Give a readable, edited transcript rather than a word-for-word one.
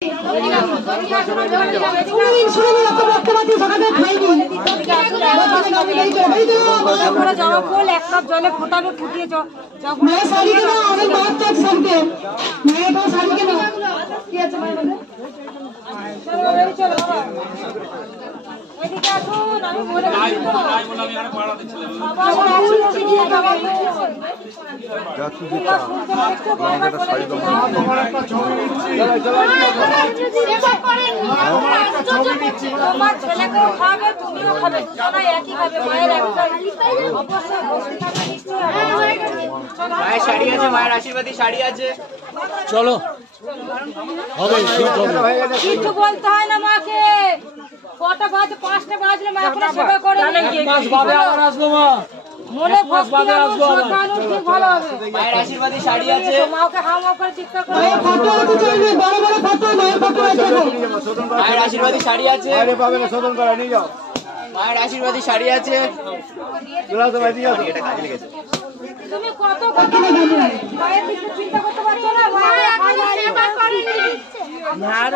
এক কাপ জলে ফোটাবে, ফুটিয়ে এদিকে আসুন, আমি বলে তোমার ছেলেকেও খাবে, তুমিও খাবে, দুজনে একই খাবে। মায়ের একটা অবশ্যই বসে থাকা নিশ্চয়। মায়ের শাড়ি আছে, মায়ের আশীর্বাদী শাড়ি আছে। চলো কিছু বলতে হয় না মাকে। কটা বাজে? 5টা বাজলে মা এখন সেবা করে মনে ভক্তি ঠিক ভালো হবে। মায়ের আশীর্বাদী শাড়ি আছে। মাকে হাওয়া করে চিৎকার করে মায়ের আশীর্বাদী শাড়ি আছে। মায়ের আশীর্বাদী শাড়ি আছে। তুমি কত কথা মায়ের কিছু চিন্তা করতে পারছো না? মায়ের সেবা করে আপনার